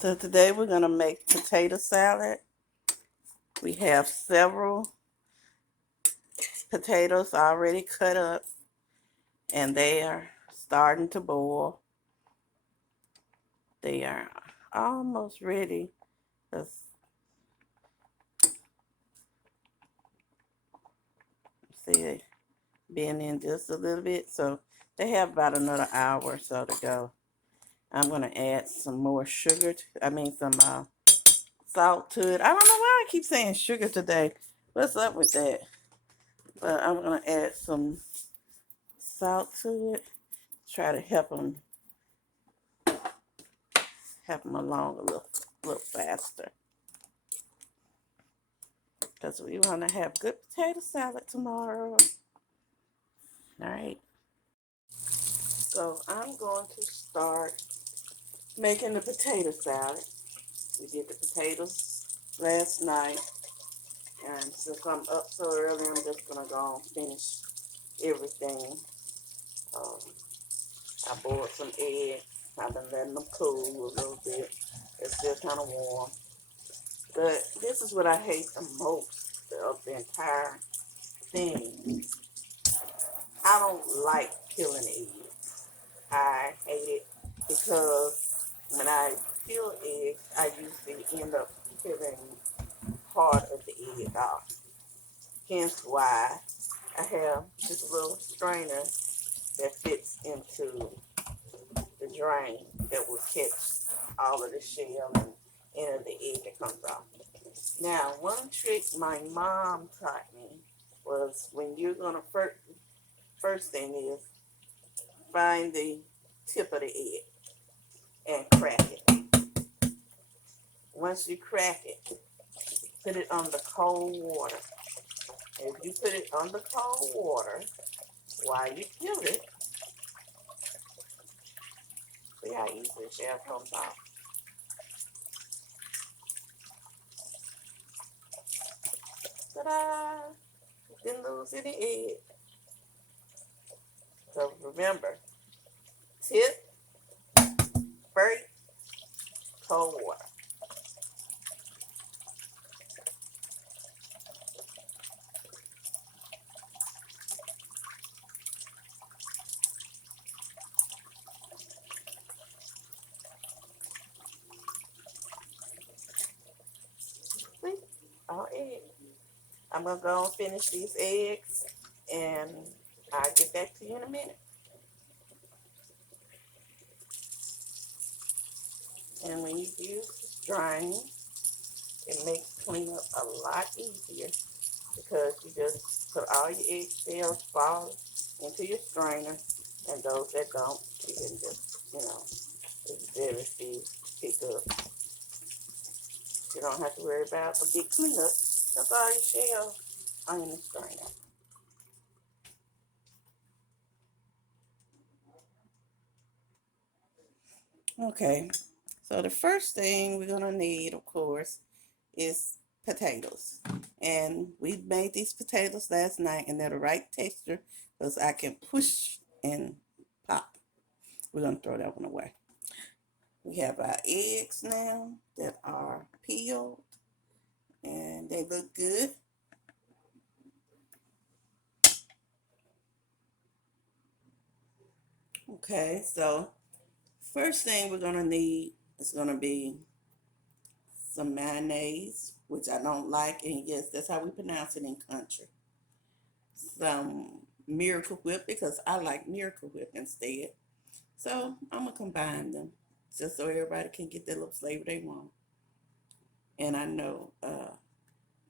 So today we're going to make potato salad. We have several potatoes already cut up and they are starting to boil. They are almost ready. Let's see it being in just a little bit. So they have about another hour or so to go. I'm going to add some more sugar, some salt to it. I don't know why I keep saying sugar today. What's up with that? But I'm going to add some salt to it. Try to help them along a little faster. Because we want to have good potato salad tomorrow. All right. So I'm going to start making the potato salad. We did the potatoes last night. And since I'm up so early, I'm just going to go and finish everything. Um, I boiled some eggs. I've been letting them cool a little bit. It's still kind of warm. But this is what I hate the most of the entire thing. I don't like peeling eggs. I hate it because when I peel eggs, I usually end up peeling part of the egg off. Hence why I have this little strainer that fits into the drain that will catch all of the shell and end of the egg that comes off. Now, one trick my mom taught me was when you're going to first thing is find the tip of the egg and crack it. Once you crack it, put it on the cold water. If you put it on the cold water while you peel it, see how easy the shell comes off. Ta-da! Didn't lose any egg. So remember, tip, break, cold water. See? All egg. I'm going to go and finish these eggs, and I'll get back to you in a minute. And when you use strain, it makes cleanup a lot easier because you just put all your eggshells fall into your strainer, and those that don't, you can just, it's very few pick up. You don't have to worry about a big cleanup. That's all your shells are in the strainer. Okay, so the first thing we're gonna need, of course, is potatoes. And we made these potatoes last night and they're the right texture because I can push and pop. We're gonna throw that one away. We have our eggs now that are peeled and they look good. Okay, so first thing we're gonna need is gonna be some mayonnaise, which I don't like, and yes, that's how we pronounce it in country. Some Miracle Whip because I like Miracle Whip instead. So I'm gonna combine them just so everybody can get that little flavor they want. And I know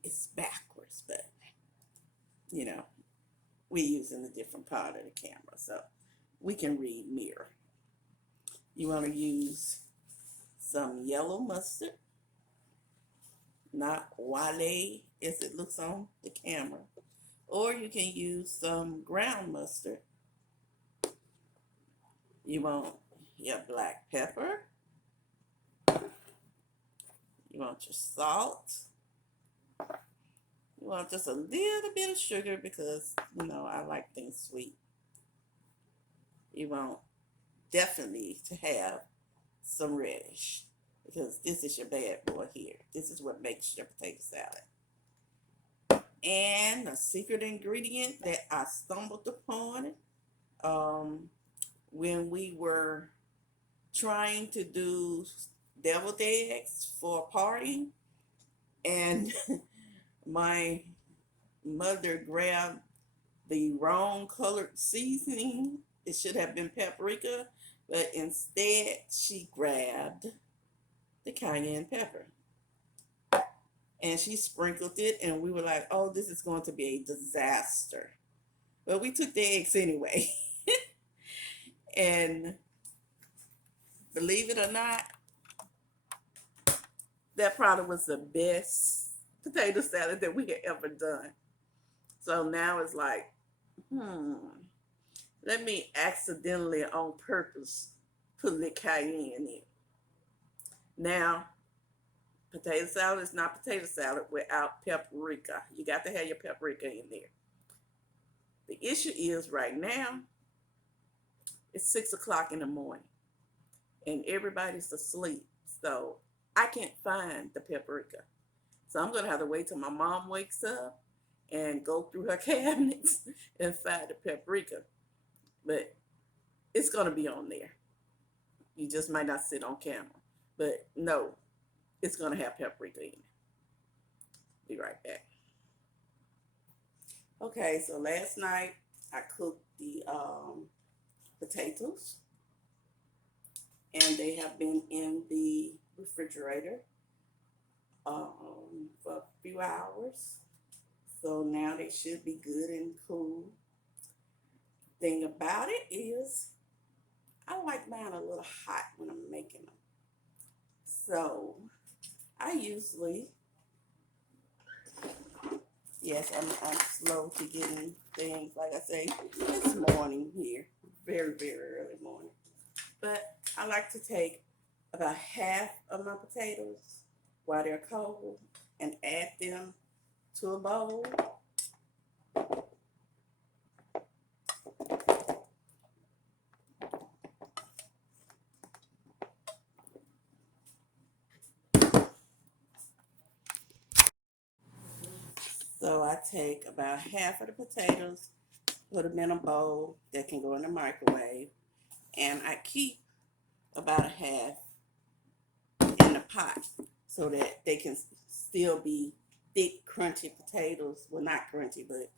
it's backwards, but you know, we using a different part of the camera, so we can read mirror. You want to use some yellow mustard, not wale as it looks on the camera, or you can use some ground mustard. You want your black pepper. You want your salt. You want just a little bit of sugar because, I like things sweet. You want definitely to have some radish. because this is your bad boy here. This is what makes your potato salad. And a secret ingredient that I stumbled upon when we were trying to do deviled eggs for a party, and my mother grabbed the wrong colored seasoning. It should have been paprika, but instead she grabbed the cayenne pepper and she sprinkled it, and we were like, oh, this is going to be a disaster. But we took the eggs anyway. And believe it or not, that probably was the best potato salad that we had ever done. So now it's like, let me accidentally on purpose put the cayenne in. Now, potato salad is not potato salad without paprika. You got to have your paprika in there. The issue is right now, it's 6 o'clock in the morning and everybody's asleep. So I can't find the paprika. So I'm going to have to wait till my mom wakes up and go through her cabinets and find the paprika. But it's going to be on there. You just might not sit on camera. But no, it's going to have paprika in it. Be right back. Okay, so last night I cooked the potatoes, and they have been in the refrigerator for a few hours. So now they should be good and cool. Thing about it is, I like mine a little hot when I'm making them. So I usually, yes, I'm slow to getting things, like I say, it's morning here, very, very early morning. But I like to take about half of my potatoes while they're cold and add them to a bowl. So I take about half of the potatoes, put them in a bowl that can go in the microwave, and I keep about a half in the pot so that they can still be thick, crunchy potatoes. Well, not crunchy, but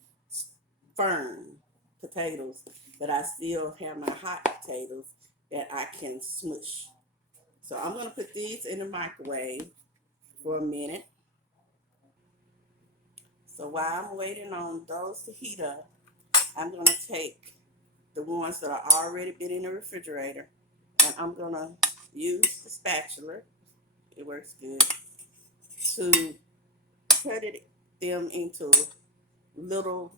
firm potatoes. But I still have my hot potatoes that I can smush. So I'm going to put these in the microwave for a minute. So while I'm waiting on those to heat up, I'm going to take the ones that are already been in the refrigerator, and I'm going to use the spatula, it works good, to cut them into little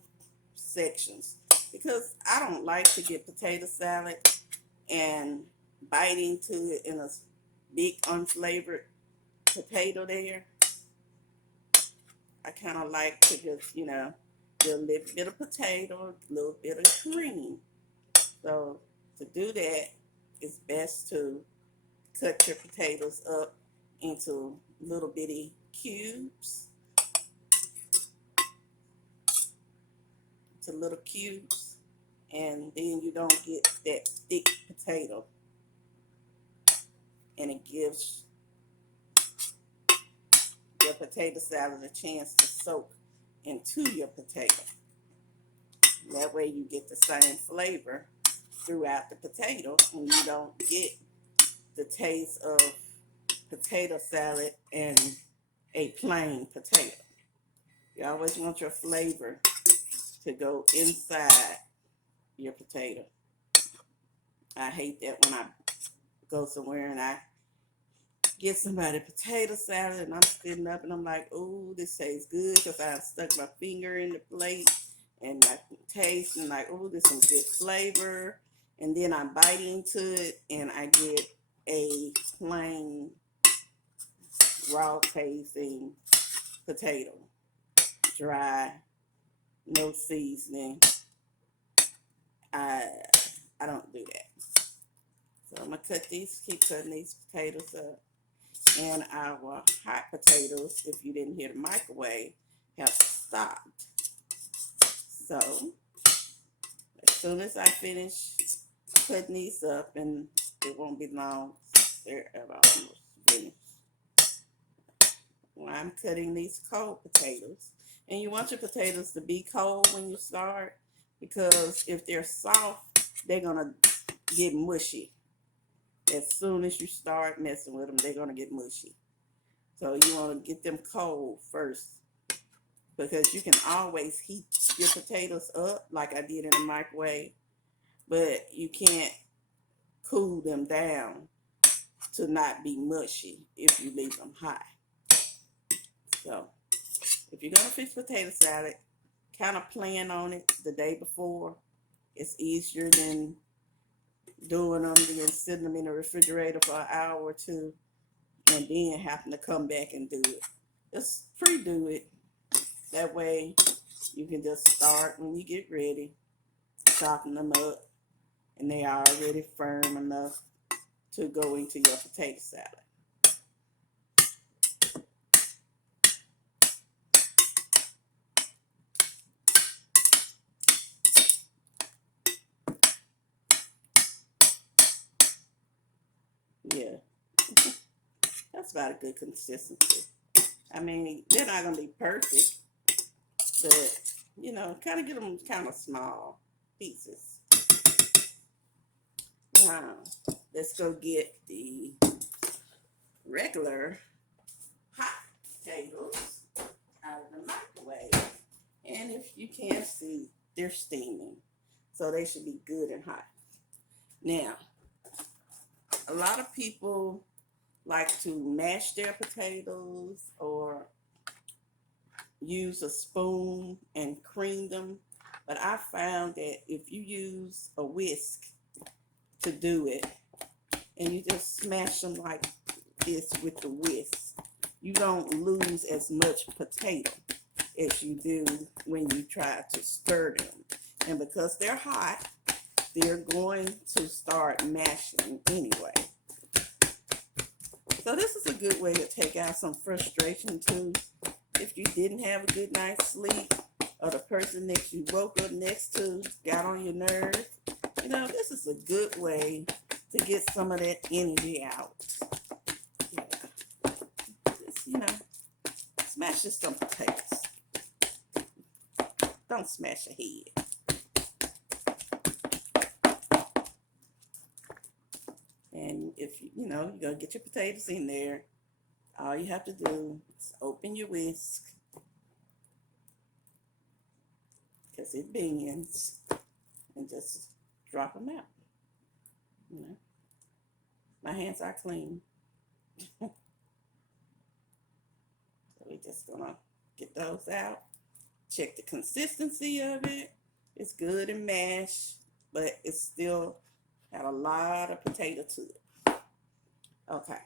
sections, because I don't like to get potato salad and bite into it in a big unflavored potato there. I kind of like to just, do a little bit of potato, a little bit of cream. So to do that, it's best to cut your potatoes up into little bitty cubes. And then you don't get that thick potato. And it gives your potato salad a chance to soak into your potato. That way you get the same flavor throughout the potato, and you don't get the taste of potato salad and a plain potato. You always want your flavor to go inside your potato. I hate that when I go somewhere and I get somebody potato salad and I'm sitting up and I'm like, oh, this tastes good, because I stuck my finger in the plate and I taste and like, oh, this is some good flavor. And then I bite into it and I get a plain raw tasting potato, dry, no seasoning. I don't do that. So I'm gonna keep cutting these potatoes up. and our hot potatoes, if you didn't hear the microwave, have stopped. So as soon as I finish putting these up, and it won't be long, they're almost finished. When I'm cutting these cold potatoes, and you want your potatoes to be cold when you start, because if they're soft, they're gonna get mushy. As soon as you start messing with them, they're gonna get mushy. So you want to get them cold first, because you can always heat your potatoes up like I did in the microwave, but you can't cool them down to not be mushy if you leave them hot. So if you're gonna fix potato salad, kind of plan on it the day before. It's easier than doing them and sitting them in the refrigerator for an hour or two and then having to come back and do it. Just pre-do it. That way you can just start when you get ready, chopping them up, and they are already firm enough to go into your potato salad. Yeah, that's about a good consistency. I mean, they're not going to be perfect, but, kind of get them kind of small pieces. Now, let's go get the regular hot potatoes out of the microwave. And if you can't see, they're steaming. So they should be good and hot. Now, a lot of people like to mash their potatoes or use a spoon and cream them. But I found that if you use a whisk to do it, and you just smash them like this with the whisk, you don't lose as much potato as you do when you try to stir them. And because they're hot, they're going to start mashing anyway. So this is a good way to take out some frustration too. If you didn't have a good night's sleep, or the person that you woke up next to got on your nerves, this is a good way to get some of that energy out. Just, smash just some potatoes. Don't smash your head. And if you're going to get your potatoes in there, all you have to do is open your whisk, because it bends, and just drop them out. My hands are clean. So we're just going to get those out. Check the consistency of it. It's good and mashed, but it's still got a lot of potato to it. Okay.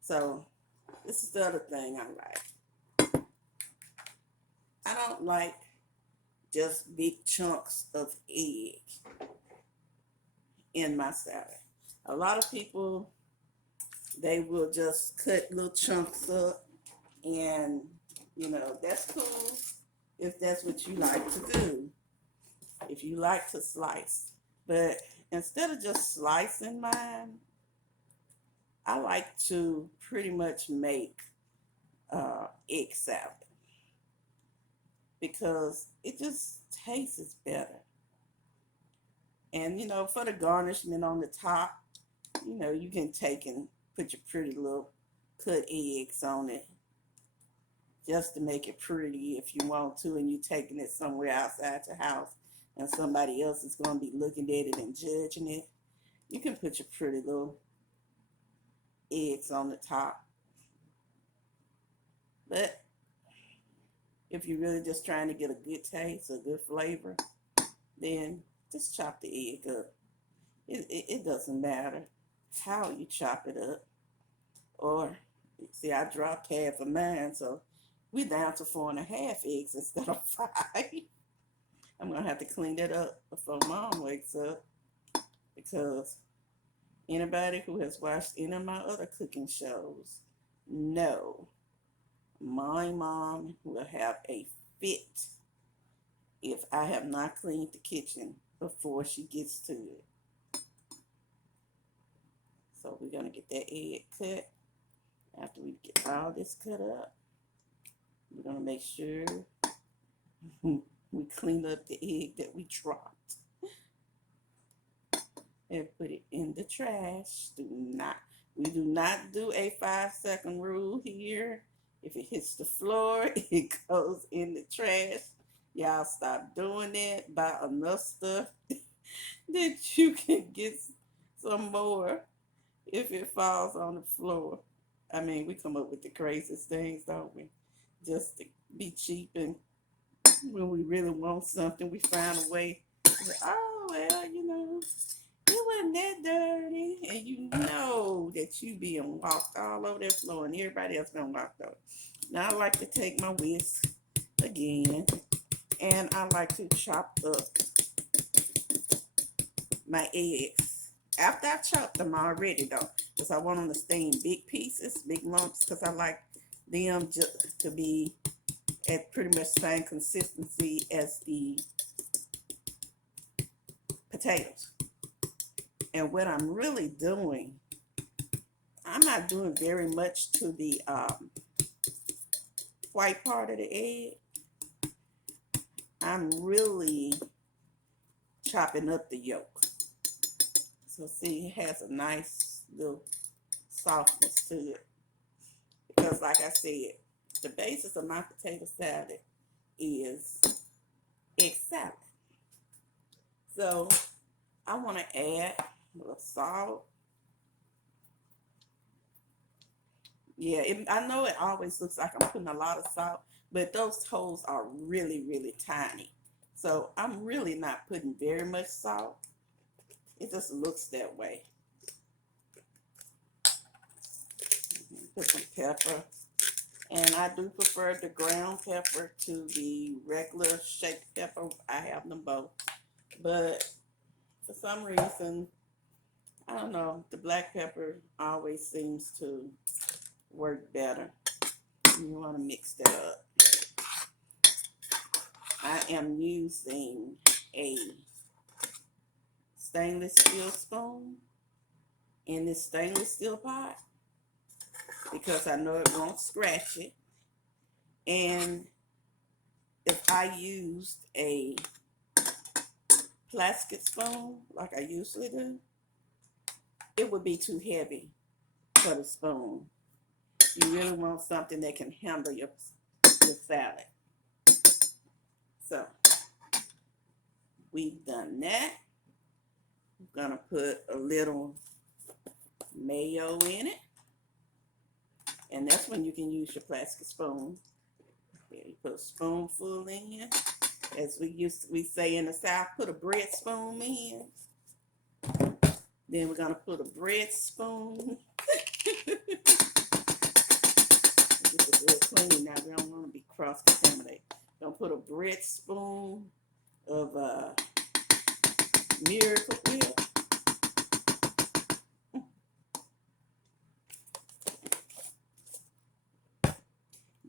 So this is the other thing I like. I don't like just big chunks of egg in my salad. A lot of people, they will just cut little chunks up, and that's cool if that's what you like to do, if you like to slice. But instead of just slicing mine, I like to pretty much make egg salad, because it just tastes better. And for the garnishment on the top, you can take and put your pretty little cut eggs on it, just to make it pretty if you want to, and you're taking it somewhere outside your house and somebody else is going to be looking at it and judging it. You can put your pretty little eggs on the top. But if you're really just trying to get a good taste, a good flavor, then just chop the egg up. It doesn't matter how you chop it up. Or, see, I dropped half of mine, so we're down to 4.5 eggs instead of 5. I'm going to have to clean that up before Mom wakes up, because, Anybody who has watched any of my other cooking shows know my mom will have a fit if I have not cleaned the kitchen before she gets to it. So we're going to get that egg cut. After we get all this cut up, we're going to make sure we clean up the egg that we dropped and put it in the trash. We do not do a 5-second rule here. If it hits the floor, it goes in the trash. Y'all stop doing that. Buy enough stuff that you can get some more if it falls on the floor. I mean, we come up with the craziest things, don't we? Just to be cheap, and when we really want something, we find a way. Oh, well, it wasn't that dirty. And you know that you being walked all over that floor and everybody else been walked over. Now I like to take my whisk again, and I like to chop up my eggs. After I chop them already though, because I want them to stay in big pieces, big lumps, because I like them just to be at pretty much the same consistency as the potatoes. And what I'm really doing, I'm not doing very much to the white part of the egg. I'm really chopping up the yolk. So see, it has a nice little softness to it. Because like I said, the basis of my potato salad is egg salad. So I want to add a little salt. Yeah, I know it always looks like I'm putting a lot of salt, but those holes are really, really tiny. So I'm really not putting very much salt. It just looks that way. Put some pepper. And I do prefer the ground pepper to the regular shaped pepper. I have them both. But for some reason, I don't know, the black pepper always seems to work better. You want to mix that up. I am using a stainless steel spoon in this stainless steel pot because I know it won't scratch it. And if I used a plastic spoon like I usually do, it would be too heavy for the spoon. You really want something that can handle your salad. So we've done that. I'm gonna put a little mayo in it, and that's when you can use your plastic spoon. You put a spoonful in, as we say in the South, put a bread spoon in. Then we're gonna put a bread spoon. This is real clean now. We don't want to be cross-contaminated. Gonna put a bread spoon of Miracle Whip.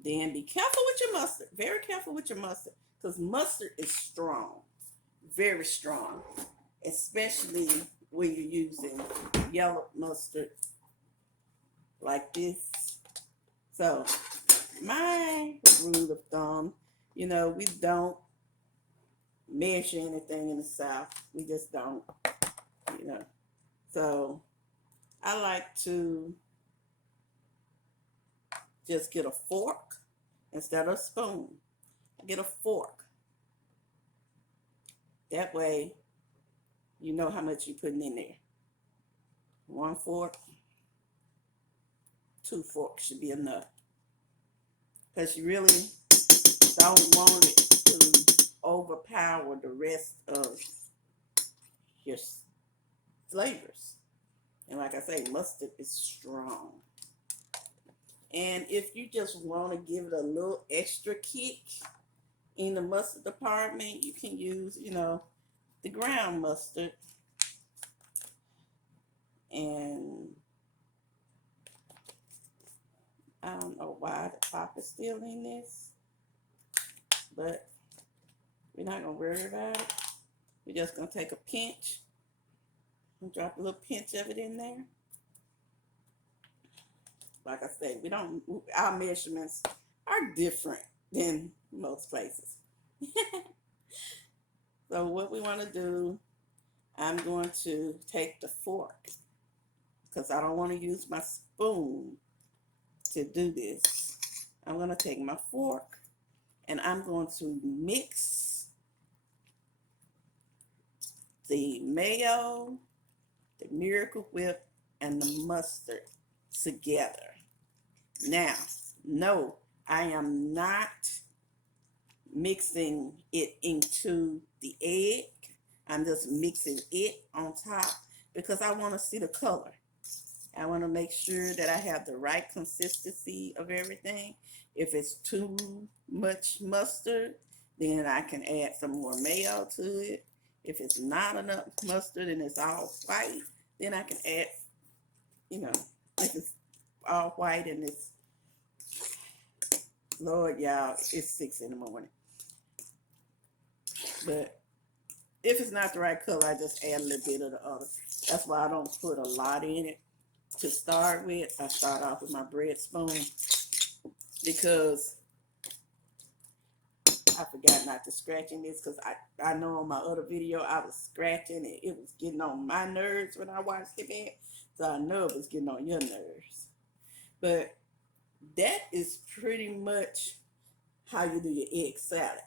Then be careful with your mustard. Very careful with your mustard, because mustard is strong, very strong, especially when you're using yellow mustard like this. So my rule of thumb, we don't measure anything in the South. We just don't, So I like to just get a fork instead of a spoon. I get a fork. That way, you know how much you're putting in there. 1 fork, 2 forks should be enough. Because you really don't want it to overpower the rest of your flavors. And like I say, mustard is strong. And if you just want to give it a little extra kick in the mustard department, you can use, the ground mustard. And I don't know why the pop is still in this, but we're not gonna worry about it. We're just gonna take a pinch and drop a little pinch of it in there. Like I said, our measurements are different than most places. So what we want to do, I'm going to take the fork because I don't want to use my spoon to do this. I'm going to take my fork and I'm going to mix the mayo, the Miracle Whip, and the mustard together. Now, no, I am not mixing it into the egg. I'm just mixing it on top because I want to see the color. I want to make sure that I have the right consistency of everything. If it's too much mustard, then I can add some more mayo to it. If it's not enough mustard and it's all white, then I can add, if it's all white and it's, Lord, y'all, it's 6 in the morning. But if it's not the right color, I just add a little bit of the other. That's why I don't put a lot in it to start with. I start off with my bread spoon because I forgot not to scratching this because I know on my other video I was scratching and it was getting on my nerves when I watched it back. So I know it was getting on your nerves. But that is pretty much how you do your egg salad.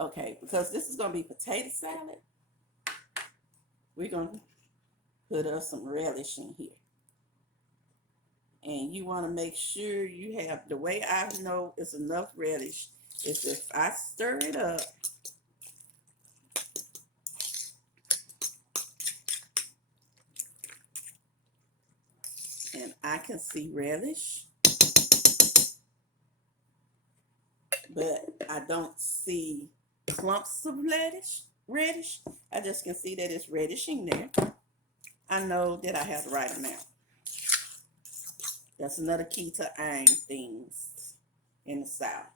Okay, because this is going to be potato salad, we're going to put us some relish in here. And you want to make sure you have, the way I know it's enough relish is if I stir it up and I can see relish, but I don't see clumps of reddish. I just can see that it's reddish in there. I know that I have the right amount. That's another key to eyeing things in the South.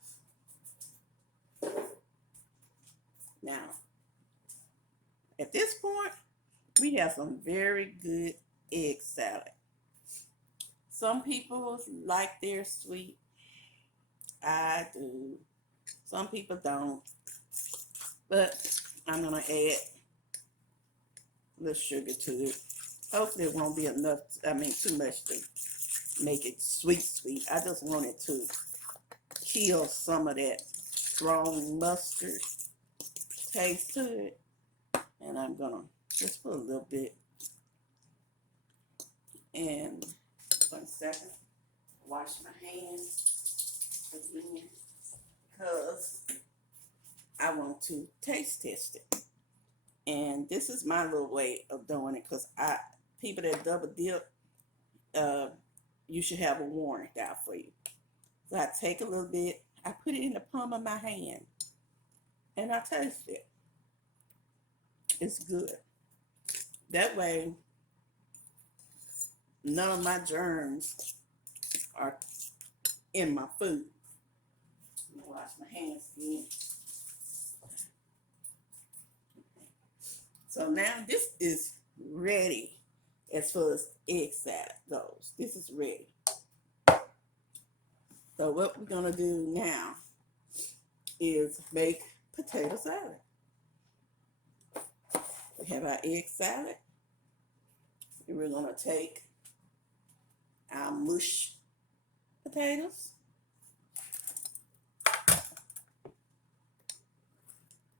Now, at this point, we have some very good egg salad. Some people like their sweet. I do. Some people don't. But I'm going to add a little sugar to it. Hopefully it won't be enough, too much to make it sweet. I just want it to kill some of that strong mustard taste to it. And I'm going to just put a little bit. And 1 second, wash my hands again because I want to taste test it. And this is my little way of doing it because people that double dip, you should have a warning out for you. So I take a little bit, I put it in the palm of my hand, and I taste it. It's good. That way, none of my germs are in my food. I'm gonna wash my hands again. So now this is ready as far as egg salad goes. This is ready. So what we're gonna do now is make potato salad. We have our egg salad. And we're gonna take our mush potatoes.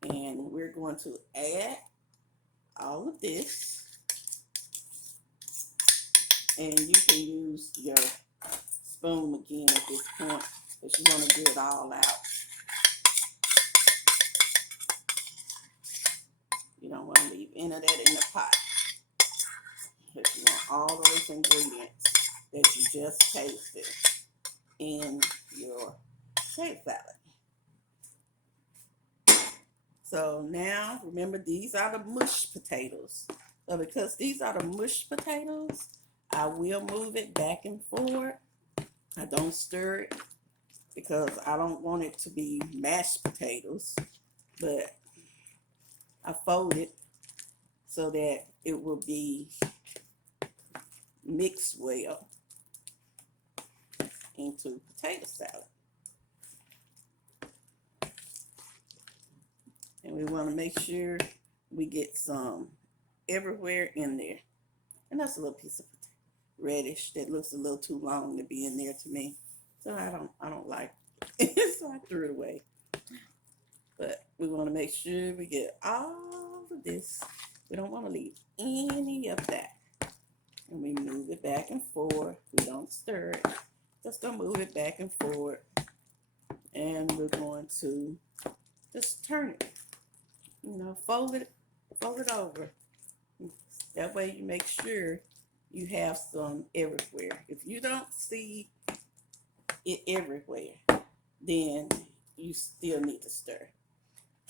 And we're going to add all of this. And you can use your spoon again at this point because you want to get it all out. You don't want to leave any of that in the pot. Because you want all those ingredients that you just tasted in your potato salad. So now, remember, these are the mush potatoes. So because these are the mushed potatoes, I will move it back and forth. I don't stir it because I don't want it to be mashed potatoes, but I fold it so that it will be mixed well into potato salad. And we want to make sure we get some everywhere in there. And that's a little piece of radish that looks a little too long to be in there to me. So I don't like it. So I threw it away. But we want to make sure we get all of this. We don't want to leave any of that. And we move it back and forth. We don't stir it. Just gonna move it back and forth. And we're going to just turn it. You know, fold it over. That way you make sure you have some everywhere. If you don't see it everywhere, then you still need to stir.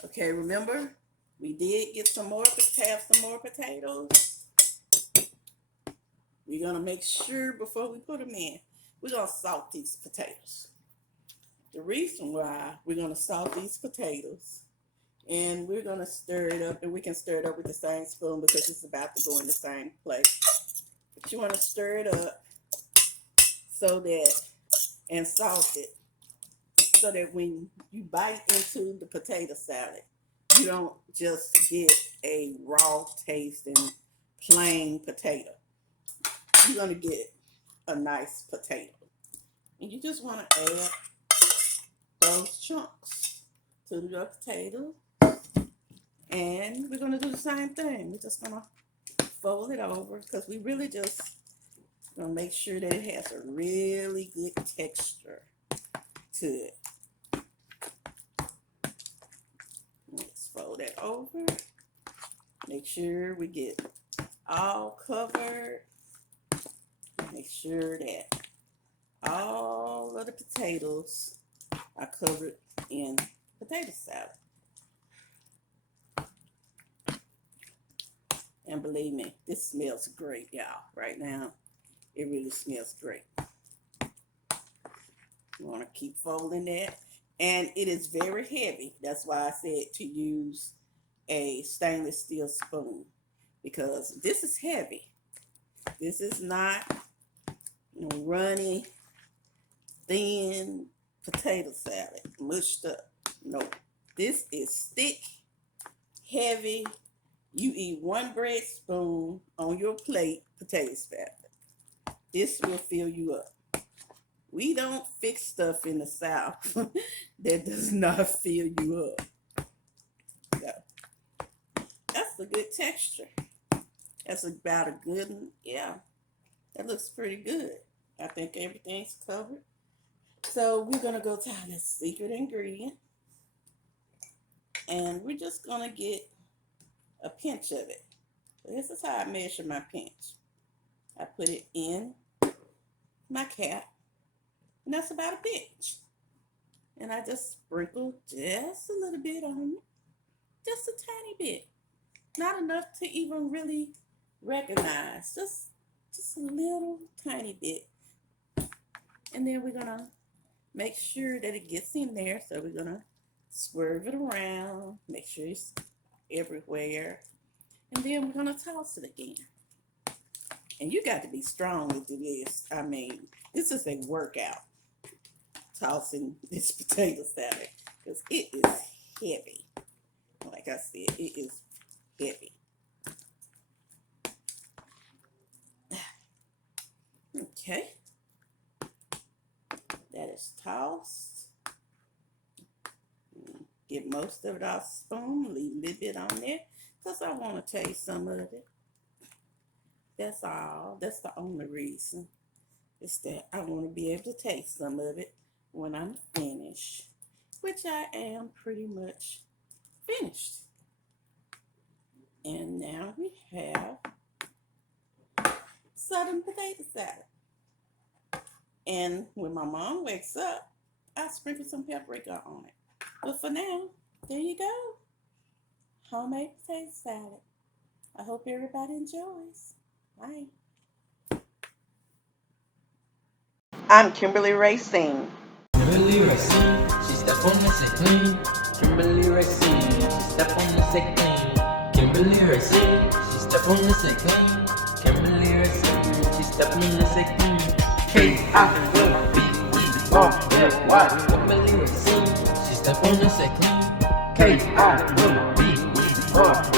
Okay, remember, we did get some more potatoes. We're gonna make sure before we put them in, we're gonna salt these potatoes. The reason why we're gonna salt these potatoes, and we're gonna stir it up, and we can stir it up with the same spoon because it's about to go in the same plate. But you want to stir it up so that, and salt it, so that when you bite into the potato salad, you don't just get a raw taste and plain potato. You're going to get a nice potato. And you just want to add those chunks to the potato. And we're going to do the same thing. We're just going to fold it over because we really just going to make sure that it has a really good texture to it. Let's fold it over. Make sure we get all covered. Make sure that all of the potatoes are covered in potato salad. And believe me, this smells great, y'all. Right now, it really smells great. You want to keep folding that. And it is very heavy. That's why I said to use a stainless steel spoon, because this is heavy. This is not runny, thin potato salad, mushed up. No, this is thick, heavy. You eat one bread spoon on your plate potato salad. This will fill you up. We don't fix stuff in the South that does not fill you up. So, that's a good texture. That's about a good, yeah, that looks pretty good. I think everything's covered. So we're going to go to our secret ingredient. And we're just going to get a pinch of it. So this is how I measure my pinch. I put it in my cap, and that's about a pinch. And I just sprinkle just a little bit on it. Just a tiny bit. Not enough to even really recognize. Just a little tiny bit. And then we're going to make sure that it gets in there. So we're going to swerve it around. Make sure it's everywhere. And then we're going to toss it again. And you got to be strong to do this. I mean, this is a workout. Tossing this potato salad. Because it is heavy. Like I said, it is heavy. Okay. That is tossed. Get most of it off the spoon. Leave a little bit on there because I want to taste some of it. That's all. That's the only reason. Is that I want to be able to taste some of it when I'm finished. Which I am pretty much finished. And now we have Southern potato salad. And when my mom wakes up, I sprinkle some paprika on it. But for now, there you go. Homemade potato salad. I hope everybody enjoys. Bye. I'm Kimberlyracin. Kimberlyracin, she step on the set clean. Kimberlyracin, she step on the set clean. Kimberlyracin, she step on the set clean. Kimberlyracin, she step on the set clean. K-I-M-B-E-R-L-Y. Kimberlyracin, she step on the set clean. K-I-M-B-E-R-L-Y.